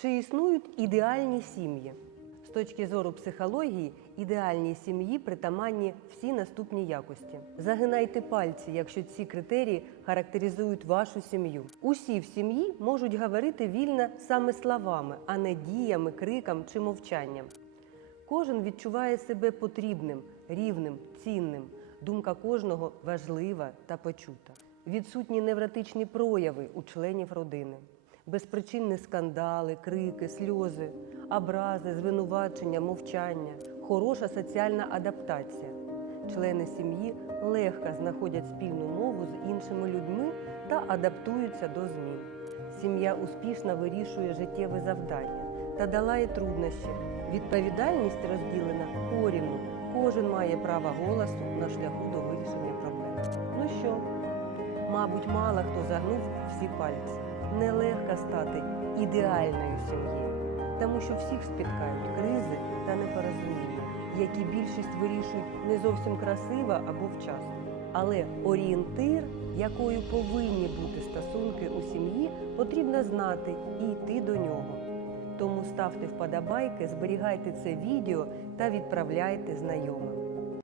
Чи існують ідеальні сім'ї? З точки зору психології, ідеальній сім'ї притаманні всі наступні якості. Загинайте пальці, якщо ці критерії характеризують вашу сім'ю. Усі в сім'ї можуть говорити вільно саме словами, а не діями, криком чи мовчанням. Кожен відчуває себе потрібним, рівним, цінним. Думка кожного важлива та почута. Відсутні невротичні прояви у членів родини, безпричинні скандали, крики, сльози, образи, звинувачення, мовчання, хороша соціальна адаптація. Члени сім'ї легко знаходять спільну мову з іншими людьми та адаптуються до змін. Сім'я успішно вирішує життєві завдання та долає труднощі. Відповідальність розділена порівну. Кожен має право голосу на шляху до вирішення проблем. Ну що, мабуть, мало хто загнув всі пальці. Нелегко стати ідеальною сім'єю, тому що всіх спіткають кризи та непорозуміння, які більшість вирішують не зовсім красиво або вчасно. Але орієнтир, якою повинні бути стосунки у сім'ї, потрібно знати і йти до нього. Тому ставте вподобайки, зберігайте це відео та відправляйте знайомим.